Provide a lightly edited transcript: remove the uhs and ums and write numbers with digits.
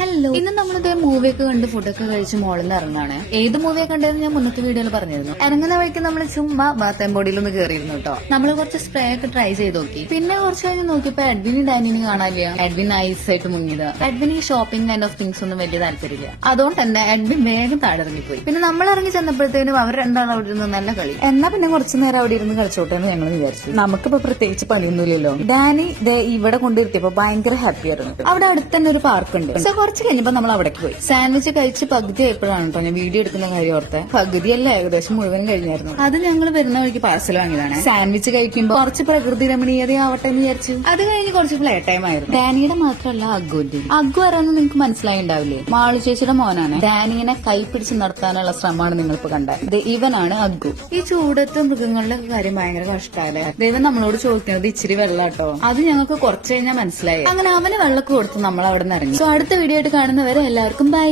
Hello, ഇന്ന് നമ്മളിതേ മൂവിയൊക്കെ കണ്ട് ഫുഡൊക്കെ കഴിച്ച് മോളിൽ നിന്ന് ഇറങ്ങാണ്. ഏത് മൂവിയെ കണ്ടതെന്ന് ഞാൻ മുന്നത്തെ വീഡിയോയിൽ പറഞ്ഞിരുന്നു. ഇറങ്ങുന്ന വഴിക്ക് നമ്മൾ ചുമ്മാ ബാത്തമ്പൊടിയിലൊന്ന് കയറിയിരുന്നു കേട്ടോ. നമ്മൾ കുറച്ച് സ്പ്രേ ഒക്കെ ട്രൈ ചെയ്ത് നോക്കി. പിന്നെ കുറച്ച് കഴിഞ്ഞ് നോക്കിയപ്പോ എഡ്വിനും ഡാനിനും കാണാനില്ല. എഡ്വിൻ നൈസായിട്ട് മുങ്ങിയത്. എഡ്വിന് ഈ ഷോപ്പിംഗ് കൈൻഡ് ഓഫ് തിങ്സ് ഒന്നും വലിയ താല്പര്യമില്ല. അതുകൊണ്ട് തന്നെ എഡ്വിൻ വേഗം താഴെ ഇറങ്ങിപ്പോയി. പിന്നെ നമ്മൾ ഇറങ്ങി ചെന്നപ്പോഴത്തേനും അവർ രണ്ടാളും അവിടെ ഇരുന്ന് നല്ല കളി. എന്നാ പിന്നെ കുറച്ചു നേരം അവിടെ ഇരുന്ന് കളിച്ചോട്ടെ എന്ന് ഞങ്ങൾ വിചാരിച്ചു. നമുക്കിപ്പോ പ്രത്യേകിച്ച് പണിയൊന്നുമില്ലല്ലോ. ഡാനി ഇവിടെ കൊണ്ടിരുത്തിയപ്പോ ഭയങ്കര ഹാപ്പി ആയിരുന്നു. അവിടെ അടുത്ത് തന്നെ ഒരു പാർക്ക് ഉണ്ട്. കുറച്ച് കഴിഞ്ഞപ്പോ നമ്മൾ അവിടേക്ക് പോയി. സാൻഡ്വിച്ച് കഴിച്ച് പകുതി ആയപ്പോഴാണ് കേട്ടോ ഞാൻ വീഡിയോ എടുക്കുന്ന കാര്യം ഓർത്തെ. പകുതിയല്ല, ഏകദേശം മുഴുവൻ കഴിഞ്ഞായിരുന്നു. അത് ഞങ്ങൾ വരുന്ന വഴിക്ക് പാർസൽ വാങ്ങിയതാണ്. സാൻഡ്വിച്ച് കഴിക്കുമ്പോൾ കുറച്ച് പ്രകൃതി രമണീയത ആവട്ടെ എന്ന് വിചാരിച്ചു. അത് കഴിഞ്ഞ് കുറച്ച് പ്ലേ ടൈം ആയിരുന്നു. ഡാനിയുടെ മാത്രമല്ല അഗ്ഗുവിന്റെ. അഗ്ഗു ആരാന്ന് നിങ്ങൾക്ക് മനസ്സിലായി ഉണ്ടാവില്ലേ? മാളു ചേച്ചിയുടെ മോനാണ്. ഡാനിയെ കൈപ്പിടിച്ച് നടത്താനുള്ള ശ്രമമാണ് നിങ്ങളിപ്പോ കണ്ടത്. ഇവനാണ് അഗ്ഗു. ഈ ചൂടത്ത് മൃഗങ്ങളുടെ കാര്യം ഭയങ്കര കഷ്ടമല്ലേ. ദൈവം നമ്മളോട് ചോദിക്കുന്നത് ഇച്ചിരി വെള്ളാട്ടോ. അത് ഞങ്ങൾക്ക് കുറച്ച് കഴിഞ്ഞാൽ മനസ്സിലായി. അങ്ങനെ അവന് വെള്ളമൊക്കെ കൊടുത്ത് നമ്മൾ അവിടെ നിന്ന് ഇറങ്ങി. സോ അടുത്ത വീഡിയോ ആയിട്ട് കാണുന്നവരെ എല്ലാവർക്കും ബൈ.